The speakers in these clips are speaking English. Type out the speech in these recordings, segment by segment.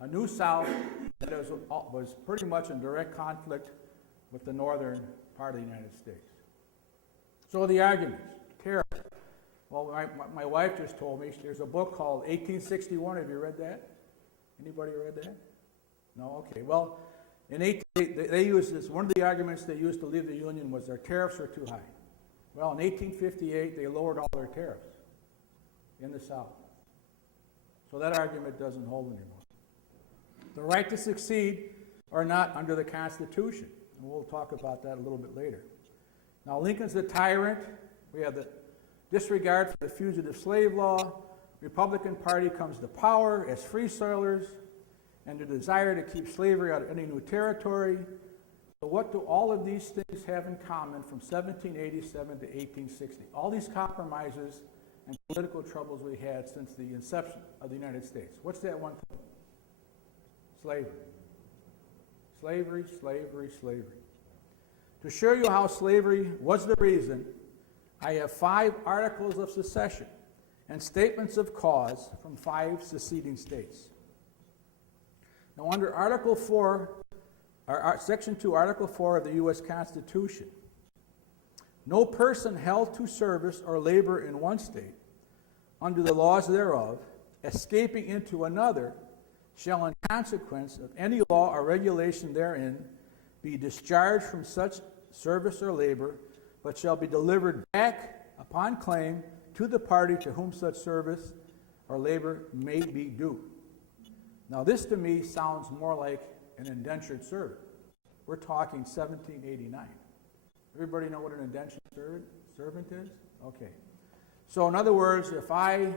a new South that was pretty much in direct conflict with the northern part of the United States. So the arguments, tariffs. Well, my wife just told me there's a book called 1861. Have you read that? Anybody read that? No? Okay. Well, they used this. One of the arguments they used to leave the Union was their tariffs are too high. Well, in 1858, they lowered all their tariffs in the South. So that argument doesn't hold anymore. The right to succeed are not under the Constitution. And we'll talk about that a little bit later. Now, Lincoln's a tyrant. We have the disregard for the fugitive slave law. Republican Party comes to power as free soilers, and the desire to keep slavery out of any new territory. So what do all of these things have in common from 1787 to 1860? All these compromises and political troubles we had since the inception of the United States. What's that one thing? Slavery. Slavery, slavery, slavery. To show you how slavery was the reason, I have 5 articles of secession and statements of cause from 5 seceding states. Now, under Article 4, Section 2, Article 4 of the U.S. Constitution, no person held to service or labor in one state, under the laws thereof, escaping into another, shall in consequence of any law or regulation therein be discharged from such service or labor, but shall be delivered back upon claim to the party to whom such service or labor may be due. Now, this to me sounds more like an indentured servant. We're talking 1789. Everybody know what an indentured servant is? Okay. So, in other words, if I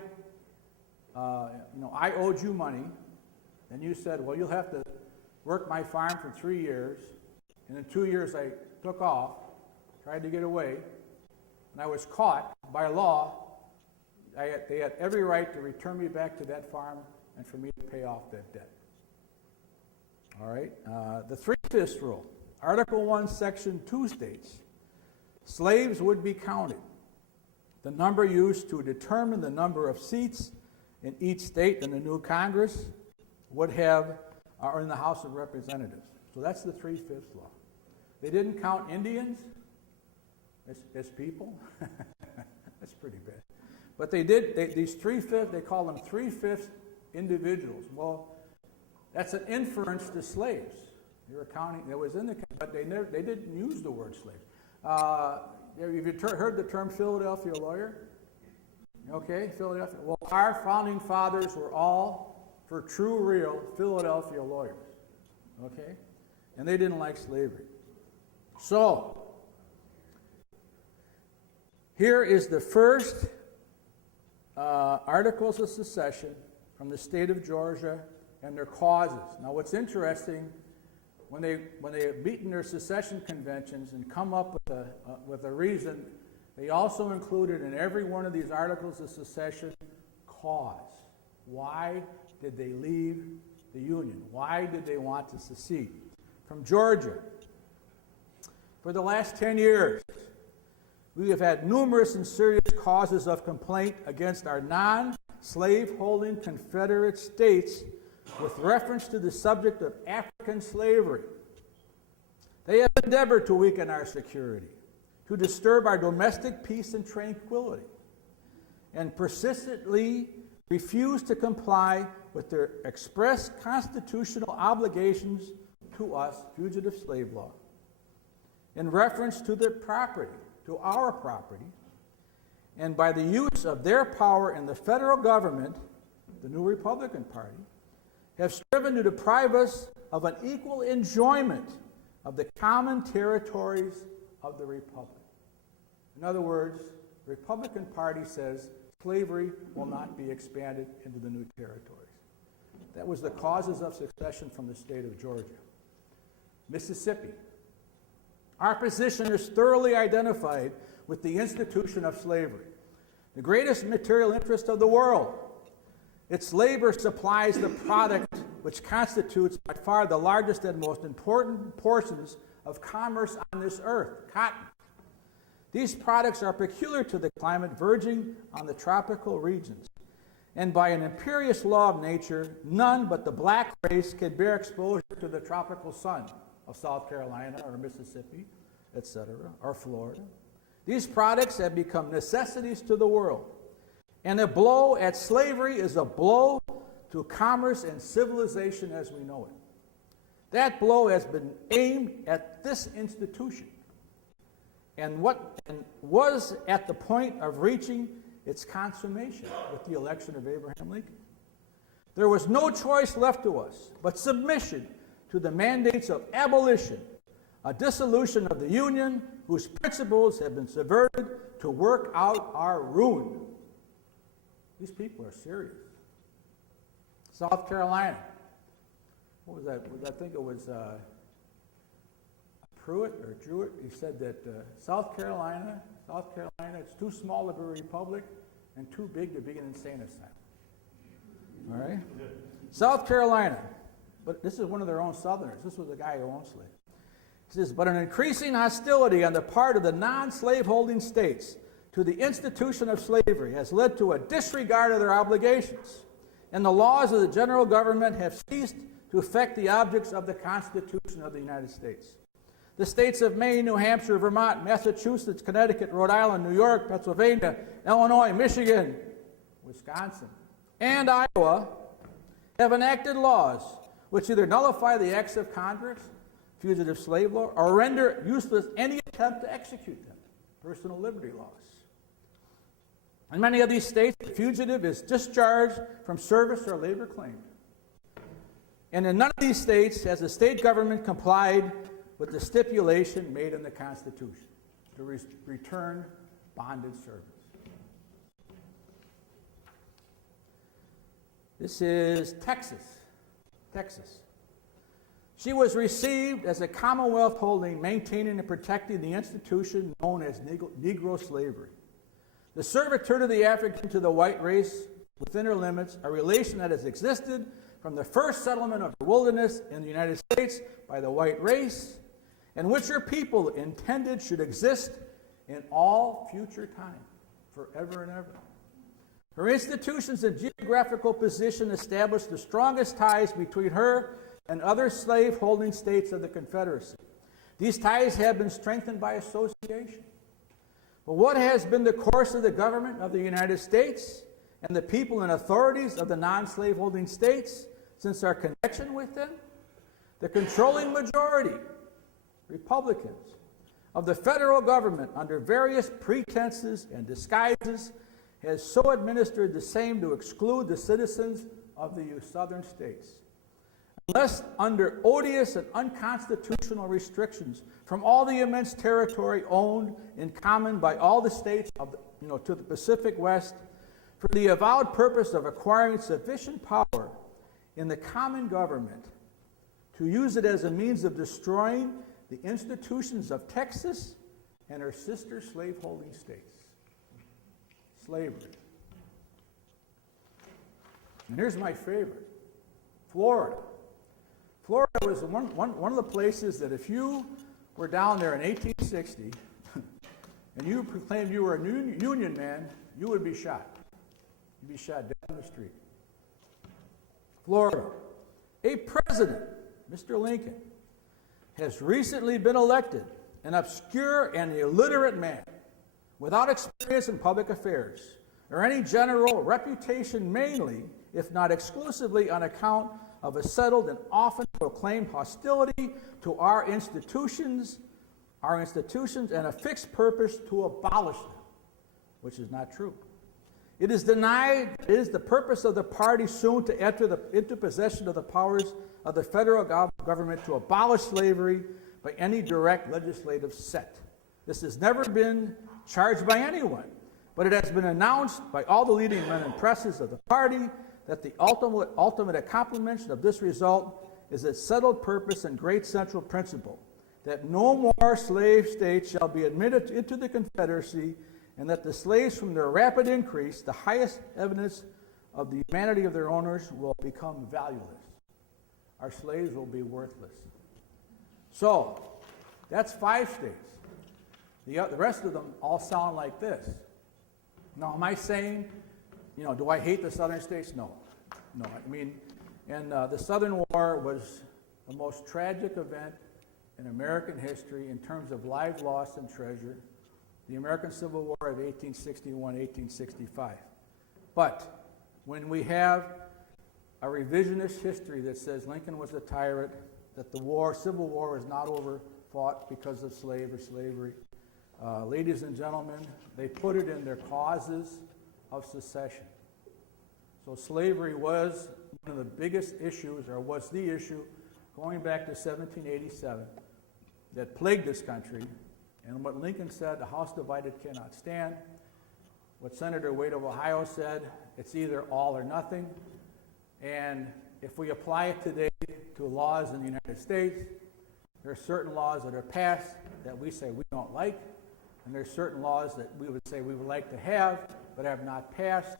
owed you money, and you said, well, you'll have to work my farm for 3 years, and in 2 years I took off, tried to get away, and I was caught by law, they had every right to return me back to that farm and for me to pay off that debt. All right. The Threefifths Rule. Article 1, Section 2 states, slaves would be counted. The number used to determine the number of seats in each state in the new Congress would have, or in the House of Representatives. So that's the Three-Fifths Law. They didn't count Indians as people. That's pretty bad. But they did, these three-fifths, they call them three-fifths individuals. Well, that's an inference to slaves. They were counting, it was in the, but they didn't use the word slave. Have you heard the term Philadelphia lawyer? Okay, Philadelphia. Well, our founding fathers were all, for true, real Philadelphia lawyers. Okay? And they didn't like slavery. So, here is the first Articles of Secession from the state of Georgia and their causes. Now, what's interesting, when they meet in their secession conventions and come up with a reason, they also included in every one of these Articles of Secession cause. Why did they leave the Union? Why did they want to secede? From Georgia, for the last 10 years, we have had numerous and serious causes of complaint against our non-slave-holding Confederate states with reference to the subject of African slavery. They have endeavored to weaken our security, to disturb our domestic peace and tranquility, and persistently refuse to comply with their express constitutional obligations to us, fugitive slave law, in reference to their property, to our property, and by the use of their power in the federal government, the new Republican Party, have striven to deprive us of an equal enjoyment of the common territories of the Republic. In other words, the Republican Party says slavery will not be expanded into the new territories. That was the causes of secession from the state of Georgia. Mississippi. Our position is thoroughly identified with the institution of slavery, the greatest material interest of the world. Its labor supplies the product which constitutes by far the largest and most important portions of commerce on this earth, cotton. These products are peculiar to the climate verging on the tropical regions, and by an imperious law of nature, none but the black race can bear exposure to the tropical sun of South Carolina or Mississippi, etc., or Florida. These products have become necessities to the world, and a blow at slavery is a blow to commerce and civilization as we know it. That blow has been aimed at this institution and was at the point of reaching its consummation with the election of Abraham Lincoln. There was no choice left to us but submission to the mandates of abolition, a dissolution of the Union whose principles have been subverted to work out our ruin. These people are serious. South Carolina. What was that? I think it was Pruitt or Jewett. He said that South Carolina, it's too small to be a republic and too big to be an insane asylum. All right? South Carolina, but this is one of their own Southerners. This was a guy who owned slaves. It says, but an increasing hostility on the part of the non-slaveholding states to the institution of slavery has led to a disregard of their obligations, and the laws of the general government have ceased to affect the objects of the Constitution of the United States. The states of Maine, New Hampshire, Vermont, Massachusetts, Connecticut, Rhode Island, New York, Pennsylvania, Illinois, Michigan, Wisconsin, and Iowa have enacted laws which either nullify the acts of Congress, fugitive slave law, or render useless any attempt to execute them, personal liberty laws. In many of these states, the fugitive is discharged from service or labor claimed. And in none of these states has the state government complied with the stipulation made in the Constitution to return bonded servants. This is Texas. She was received as a commonwealth holding, maintaining, and protecting the institution known as Negro slavery. The servitude of the African to the white race within her limits, a relation that has existed from the first settlement of the wilderness in the United States by the white race, and which her people intended should exist in all future time, forever and ever. Her institutions and geographical position established the strongest ties between her and other slave-holding states of the Confederacy. These ties have been strengthened by association. But what has been the course of the government of the United States and the people and authorities of the non-slave-holding states since our connection with them? The controlling majority, Republicans, of the federal government under various pretenses and disguises has so administered the same to exclude the citizens of the southern states. Unless under odious and unconstitutional restrictions from all the immense territory owned in common by all the states of to the Pacific West, for the avowed purpose of acquiring sufficient power in the common government to use it as a means of destroying the institutions of Texas and her sister slaveholding states. Slavery. And here's my favorite, Florida. Florida was one of the places that if you were down there in 1860 and you proclaimed you were a Union man, you would be shot. You'd be shot dead on the street. Florida. A president, Mr. Lincoln, has recently been elected, an obscure and illiterate man without experience in public affairs or any general reputation, mainly, if not exclusively, on account of a settled and often proclaimed hostility to our institutions and a fixed purpose to abolish them, which is not true. It is denied it is the purpose of the party soon to enter into possession of the powers of the federal government to abolish slavery by any direct legislative set. This has never been charged by anyone, but it has been announced by all the leading men and presses of the party that the ultimate accomplishment of this result is its settled purpose and great central principle, that no more slave states shall be admitted into the Confederacy, and that the slaves from their rapid increase, the highest evidence of the humanity of their owners, will become valueless. Our slaves will be worthless. So, that's 5 states. The rest of them all sound like this. Now, am I saying do I hate the southern states? No. No, I mean, and the Southern War was the most tragic event in American history in terms of lives lost and treasure, the American Civil War of 1861, 1865. But when we have a revisionist history that says Lincoln was a tyrant, that the Civil War is not fought because of slavery, ladies and gentlemen, they put it in their causes of secession. So slavery was one of the biggest issues, or was the issue, going back to 1787, that plagued this country. And what Lincoln said, the house divided cannot stand. What Senator Wade of Ohio said, it's either all or nothing. And if we apply it today to laws in the United States, there are certain laws that are passed that we say we don't like, and there are certain laws that we would say we would like to have, but have not passed.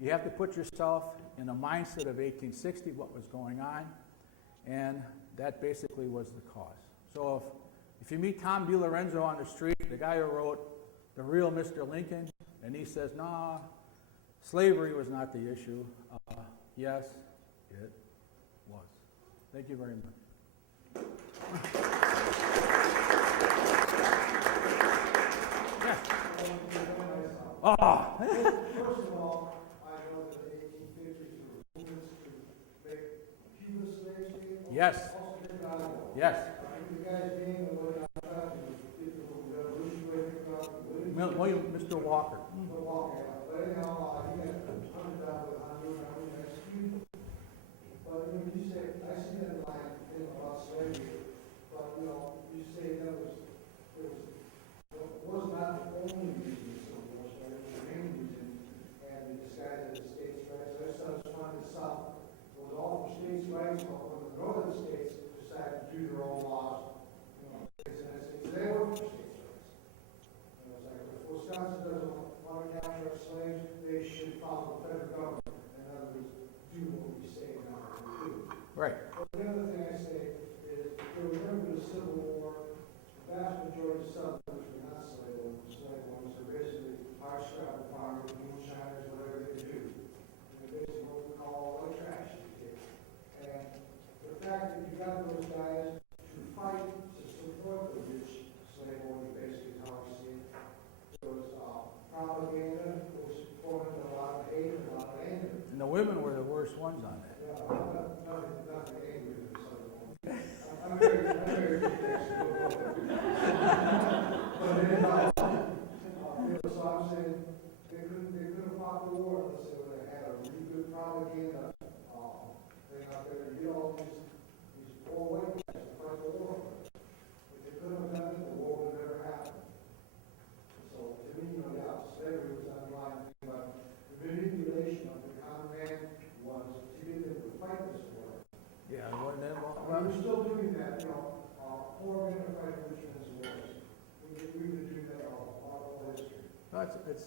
You have to put yourself in the mindset of 1860, what was going on, and that basically was the cause. So if you meet Tom DiLorenzo on the street, the guy who wrote The Real Mr. Lincoln, and he says, nah, slavery was not the issue. Yes, it was. Thank you very much. Yes. Oh. First of all, I know that the 1850s were movements to make Cuba slaves. Yes. Yes. You guys being the way I'm talking, the revolutionary Mr. Walker. Mr. Walker. But anyhow, he got hunted down with Honduras, I mean, that's huge. But when you say, I see that line thing about slavery, but you say that was not the only reason the Civil War started, it was the main reason, and the disguise of the states' rights. I just wanted to sum, it was all for states' rights, but when the northern states decided to do their own laws, they were for states' rights. And it was like, if Wisconsin doesn't want to capture our slaves, they should follow the federal government. In other words, do what we say and not what we do. Right. But the other thing I say is, if you remember the Civil War, the vast majority of Southerners were not slave owners, are basically hardscrap farmers, moonshiners, whatever they do. And they're basically what we call white trash these days. And the fact that you got those guys to fight to support the rich slave owners, basically is how I see it. There was propaganda, which formed a lot of hate and a lot of anger. And the women were the worst ones on that. Yeah, nothing angry with the Southern woman. I'm very good But anyhow, so I'm saying they couldn't have fought the war unless they would have had a really good propaganda thing out there to get all these poor white guys to fight the war. If they couldn't have done it, the war would have never happened. So to me, slavery was underlying thing, but the manipulation of the common man was to get them to fight this war. Yeah, We're still doing that, poor men are fighting rich men's wars. We've been doing that all history. it's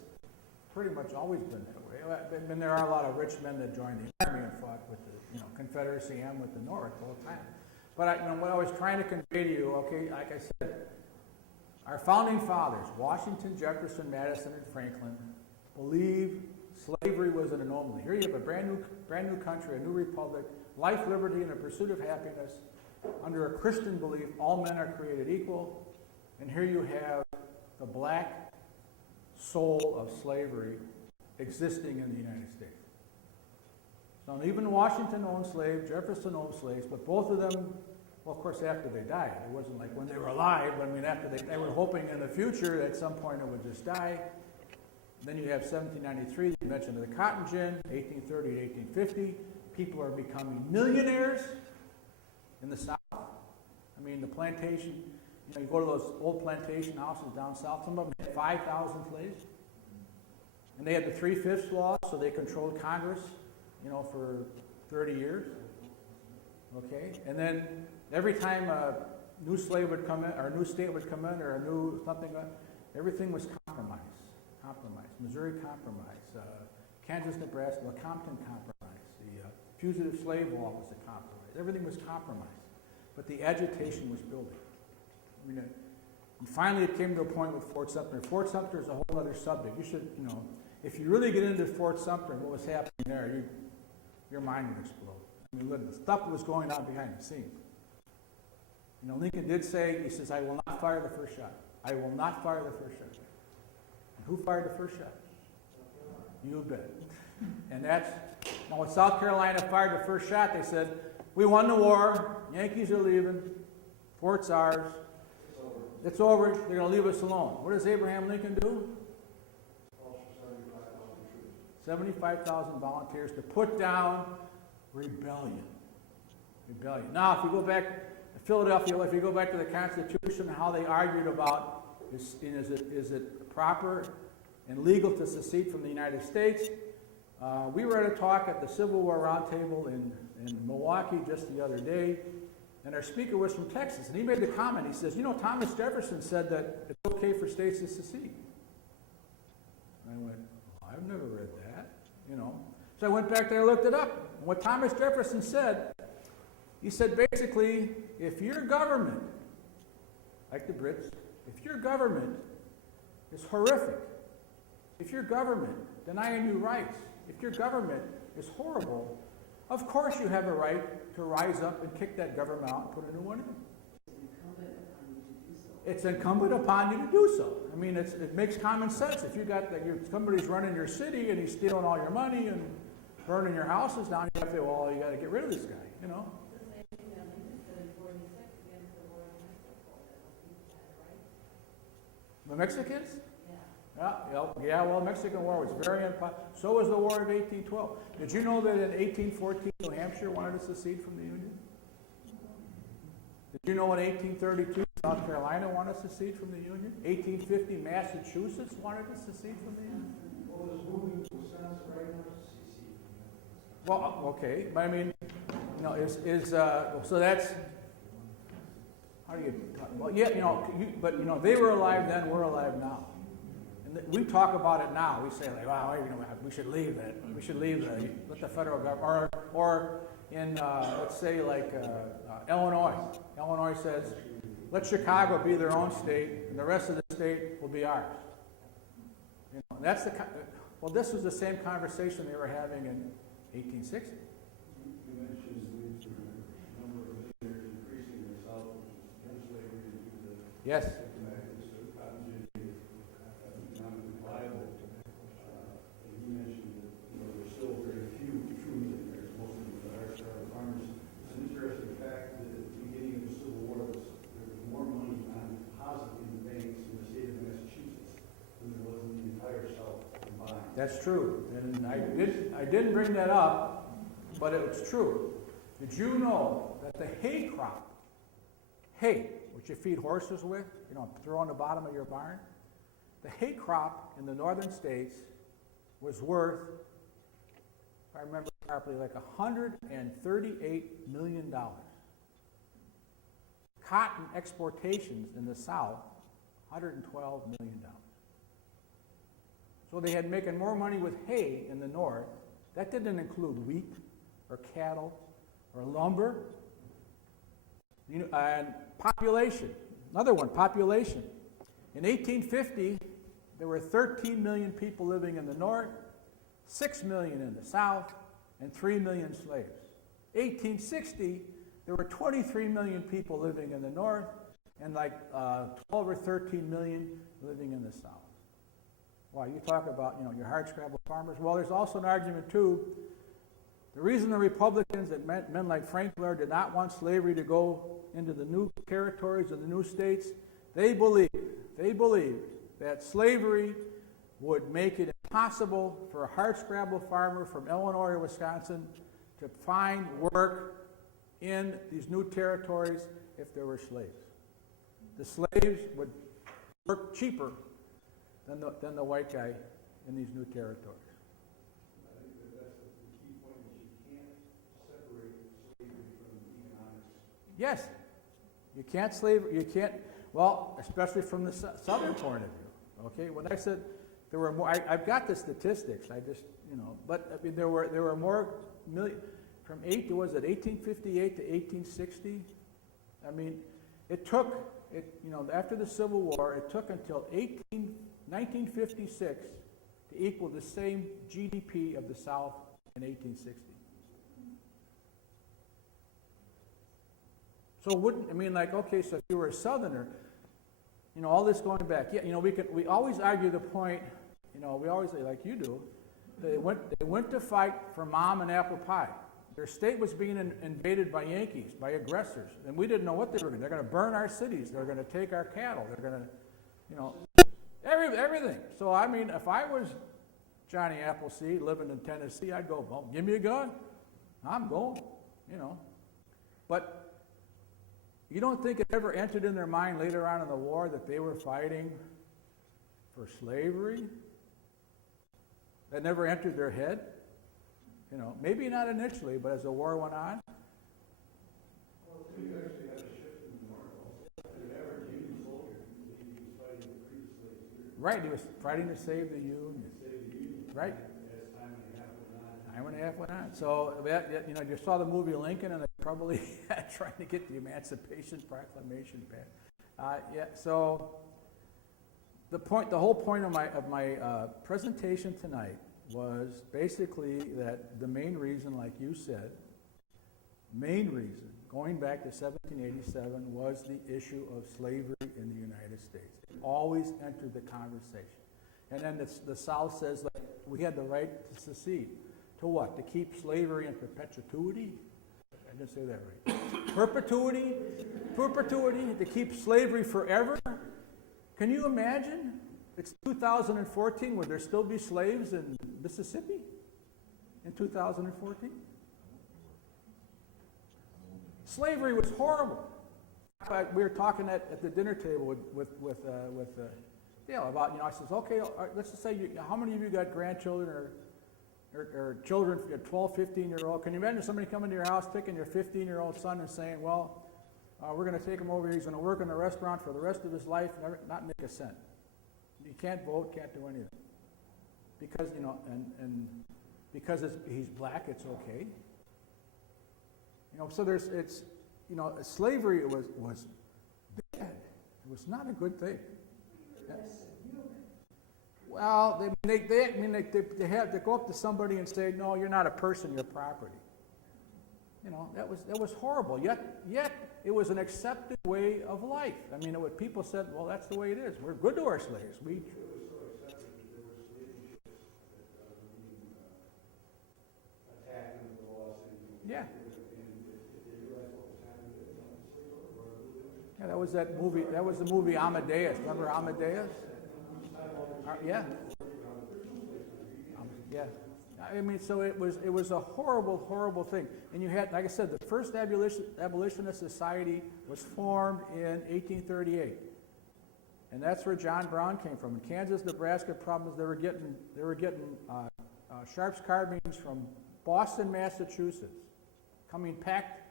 pretty much always been that way. I mean, there are a lot of rich men that joined the army and fought with the Confederacy and with the North all the time. But what I was trying to convey to you, okay, like I said, our founding fathers, Washington, Jefferson, Madison, and Franklin, believed slavery was an anomaly. Here you have a brand new country, a new republic, life, liberty, and the pursuit of happiness. Under a Christian belief, all men are created equal. And here you have the black soul of slavery existing in the United States. So even Washington owned slaves, Jefferson owned slaves, but both of them, well, of course, after they died. It wasn't like when they were alive. I mean, after they were hoping in the future at some point it would just die. Then you have 1793, the invention of the cotton gin, 1830 to 1850. People are becoming millionaires in the South. I mean, the plantation, you go to those old plantation houses down south, some of them had 5,000 slaves. And they had the Three-Fifths Law, so they controlled Congress, for 30 years. Okay? And then every time a new slave would come in, or a new state would come in, or a new something, everything was compromised. Missouri Compromise, Kansas, Nebraska, the Compton Compromise, the Fugitive Slave Law was a compromise. Everything was compromised. But the agitation was building. I mean, and finally it came to a point with Fort Sumter. Fort Sumter is a whole other subject. You should, if you really get into Fort Sumter and what was happening there, your mind would explode. I mean, look, the stuff that was going on behind the scenes. You know, Lincoln did say, he says, I will not fire the first shot. I will not fire the first shot. And who fired the first shot? You bet. And that's, now when South Carolina fired the first shot, they said, we won the war, Yankees are leaving, fort's ours, it's over, they're going to leave us alone. What does Abraham Lincoln do? 75,000 volunteers to put down rebellion. Rebellion. Now, if you go back to Philadelphia, if you go back to the Constitution, how they argued about is it proper and legal to secede from the United States. We were at a talk at the Civil War Roundtable in Milwaukee just the other day, and our speaker was from Texas, and he made the comment, he says, you know, Thomas Jefferson said that it's okay for states to secede. And I went, well, I've never read that, you know. So I went back there and looked it up. And what Thomas Jefferson said, he said basically, if your government, like the Brits, if your government is horrific, if your government denying you rights, if your government is horrible, of course you have a right to rise up and kick that government out and put a new one in. It's incumbent upon you to do so. I mean, it makes common sense. If you got somebody's running your city and he's stealing all your money and burning your houses down, you have to say, well, you got to get rid of this guy, you know. The Mexicans? Yeah, well, the Mexican War was very unpopular. So was the War of 1812. Did you know that in 1814, New Hampshire wanted to secede from the Union? Did you know in 1832, South Carolina wanted to secede from the Union? 1850, Massachusetts wanted to secede from the Union? Well, there's moving to Wisconsin right now to secede. Well, okay, but I mean, you know, so that's, how do you talk? Well, yeah, you know, but you know, they were alive then, we're alive now. And we talk about it now. We say like, wow, you know, we should leave that. We should leave that. Let the federal government, or in let's say like Illinois. Illinois says, let Chicago be their own state, and the rest of the state will be ours. You know, that's the well. This was the same conversation they were having in 1860. You mentioned the number of missionaries increasing in the South, and slavery into the Yes. economically viable. And you mentioned that there's still very few true missionaries, most of them are hard-starved farmers. It's an interesting fact that at the beginning of the Civil War, there was more money on deposit in the banks in the state of Massachusetts than there was in the entire South combined. That's true, and I didn't bring that up, but it's true. Did you know that the hay crop, hay, which you feed horses with, you know, throw on the bottom of your barn, the hay crop in the northern states was worth, if I remember properly, like $138 million. Cotton exportations in the South, $112 million. So they had making more money with hay in the north. That didn't include wheat or cattle or lumber. You know, and population, another one, population. In 1850, there were 13 million people living in the north, 6 million in the south, and 3 million slaves. 1860, there were 23 million people living in the north, and like 12 or 13 million living in the south. Wow, you talk about, you know, your hard-scrabble farmers. Well, there's also an argument, too. The reason the Republicans, that men like Frank Blair, did not want slavery to go into the new territories and the new states, they believed that slavery would make it impossible for a hard-scrabble farmer from Illinois or Wisconsin to find work in these new territories if there were slaves. The slaves would work cheaper than the white guy in these new territories. I think that's the key point, is you can't separate slavery from economics. Yes, you can't, well, especially from the southern point of view, okay? When I said there were more, I've got the statistics, I just, you know, but I mean, there were more from 1858 to 1860, I mean, you know, after the Civil War, it took until 1956 to equaled the same GDP of the South in 1860. So wouldn't, I mean, like, okay, so if you were a Southerner, you know, all this going back, yeah, you know, we always argue the point, you know, we always say, like you do, they went to fight for mom and apple pie. Their state was being invaded by Yankees, by aggressors, and we didn't know what they were going to do. They're going to burn our cities. They're going to take our cattle. They're going to, you know, everything. So, I mean, if I was Johnny Appleseed living in Tennessee, I'd go, well, give me a gun. I'm going, you know. But you don't think it ever entered in their mind later on in the war that they were fighting for slavery? That never entered their head? You know, maybe not initially, but as the war went on. Well, you actually had a shift in the North also. An average Union soldier, he was fighting to free the slaves here. Right, he was fighting to save the Union. Save the Union. Right. As time and a half went on. Time and a half went on. So, you know, you saw the movie Lincoln, and they probably trying to get the Emancipation Proclamation passed. Yeah, so the whole point of my presentation tonight was basically that the main reason, like you said, going back to 1787 was the issue of slavery in the United States. It always entered the conversation. And then the South says, like, we had the right to secede. To what? To keep slavery in perpetuity? I didn't say that right. Perpetuity, to keep slavery forever? Can you imagine? It's 2014. Would there still be slaves in Mississippi in 2014? Slavery was horrible. We were talking at the dinner table with Dale about, you know, I says, okay, let's just say, how many of you got grandchildren or children, 12, 15-year-old? Can you imagine somebody coming to your house, taking your 15-year-old son and saying, well, we're going to take him over here, he's going to work in a restaurant for the rest of his life, not make a cent. You can't vote, can't do anything. Because, you know, and because he's black, it's okay. You know, so you know, slavery was bad. It was not a good thing. Well, they have to go up to somebody and say, no, you're not a person, you're property. You know, that was horrible. Yet it was an accepted way of life. I mean, people said, well, that's the way it is. We're good to our slaves. It was so accepted that there were slave ships that were being attacked under the law saying, Yeah. And if they realized what was happening, they would slave over. Yeah, that was that movie. That was the movie Amadeus. Remember Amadeus? Yeah. Yeah. I mean, so it was a horrible, horrible thing. And you had, like I said, the first abolitionist society was formed in 1838, and that's where John Brown came from. In Kansas, Nebraska, problems they were getting Sharps carbines from Boston, Massachusetts, coming packed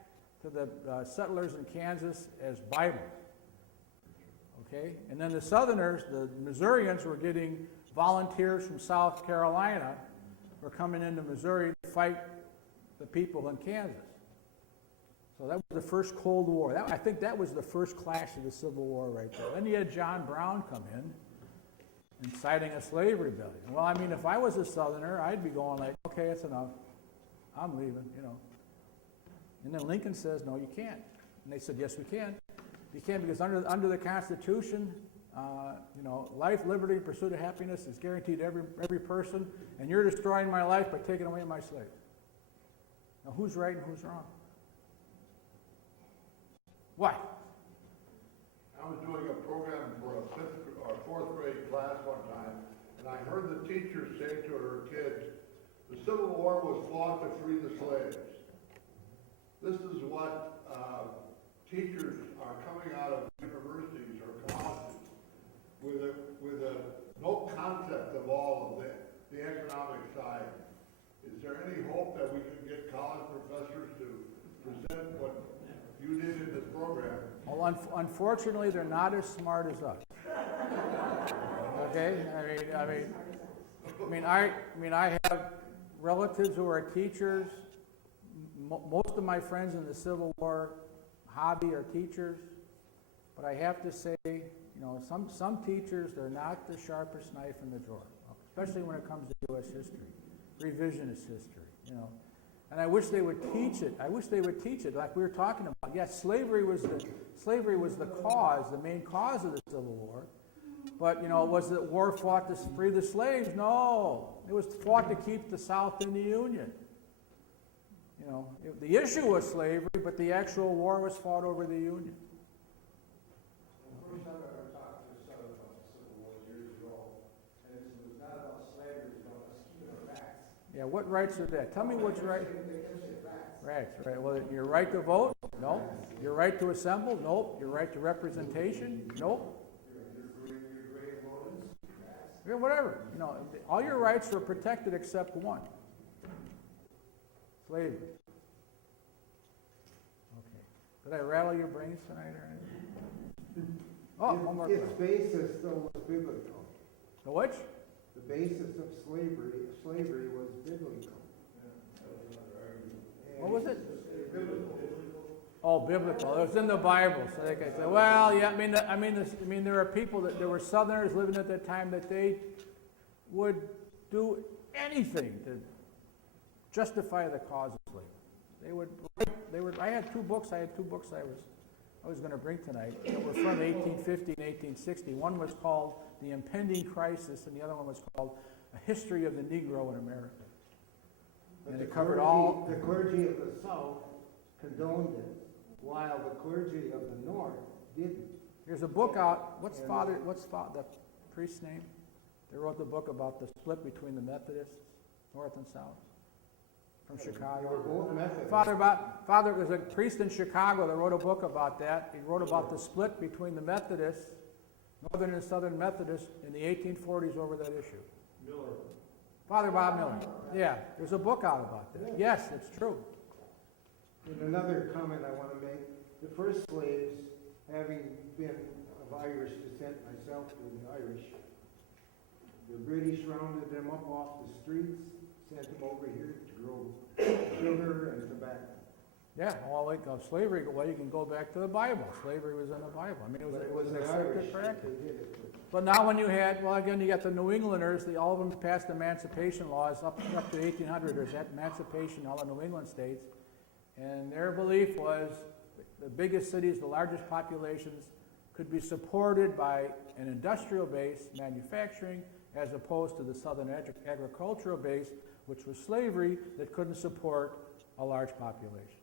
to the settlers in Kansas as Bibles. Okay, and then the Southerners, the Missourians, were getting volunteers from South Carolina, were coming into Missouri to fight the people in Kansas. So that was the first Cold War. I think that was the first clash of the Civil War right there. Then you had John Brown come in, inciting a slave rebellion. Well, I mean, if I was a Southerner, I'd be going like, okay, it's enough. I'm leaving, you know. And then Lincoln says, no, you can't. And they said, yes, we can. You can't, because under the Constitution, you know, life, liberty, and pursuit of happiness is guaranteed to every person, and you're destroying my life by taking away my slaves. Now, who's right and who's wrong? Why? I was doing a program for a 5th or 4th grade class one time, and I heard the teacher say to her kids, the Civil War was fought to free the slaves. This is what teachers are coming out of universities or colleges with no concept of all of the economic side. Is there any hope that we can get college professors to present what you did in this program? Well, unfortunately, they're not as smart as us. Okay, I have relatives who are teachers. Most of my friends in the Civil War hobby are teachers, but I have to say, you know, some teachers, they're not the sharpest knife in the drawer. especially when it comes to U.S. history, revisionist history, you know. And I wish they would teach it. I wish they would teach it like we were talking about. Yes, slavery was the cause, the main cause of the Civil War. But, you know, was the war fought to free the slaves? No. It was fought to keep the South in the Union. You know, the issue was slavery, but the actual war was fought over the Union. The first time I ever talked to a Southern about the Civil War years ago, and it was not about slavery, it was about us keeping our rights. Yeah, what rights are that? Tell me what's right. They kept saying rights. Rights, right. Well, your right to vote? No. Your right to assemble? Nope. Your right to representation? Nope. Yeah, whatever. You know, all your rights were protected except one. Slavery. Okay. Did I rattle your brains tonight or anything? Oh, one more Its question. basis though was biblical. The which? The basis of slavery was biblical. What was it? Oh, biblical. It was in the Bible. So they could say, well, yeah. I mean, there are people there were Southerners living at that time that they would do anything to justify the cause of slavery. I had two books I was going to bring tonight that were from 1850 and 1860. One was called The Impending Crisis, and the other one was called A History of the Negro in America. And it covered all. The clergy of the South condoned it, while the clergy of the North didn't. There's a book out. What's the priest's name? They wrote the book about the split between the Methodists, North and South, from They were Chicago. both Methodists. Father was a priest in Chicago that wrote a book about that. He wrote about the split between the Methodists, Northern and Southern Methodists, in the 1840s over that issue. Miller. Father Bob Miller. Yeah, there's a book out about that. Yes, it's true. And another comment I want to make, the first slaves, having been of Irish descent myself, being Irish, the British rounded them up off the streets, sent them over here to grow sugar and tobacco. Yeah, well, like slavery, well, you can go back to the Bible. Slavery was in the Bible. I mean, But it was an the accepted Irish practice. that did it. But now when you had, well, again, you got the New Englanders, all of them passed emancipation laws up to 1800. There's that emancipation in all the New England states. And their belief was the biggest cities, the largest populations, could be supported by an industrial base, manufacturing, as opposed to the southern agricultural base, which was slavery, that couldn't support a large population.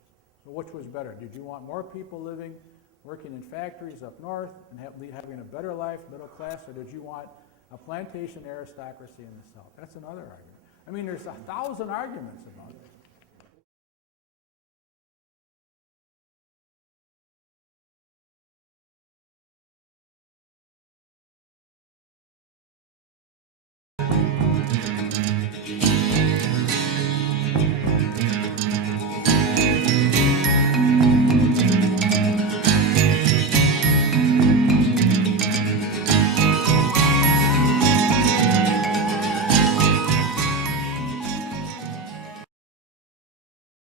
So which was better? Did you want more people living, working in factories up north and having a better life, middle class, or did you want a plantation aristocracy in the south? That's another argument. I mean, there's 1,000 arguments about it.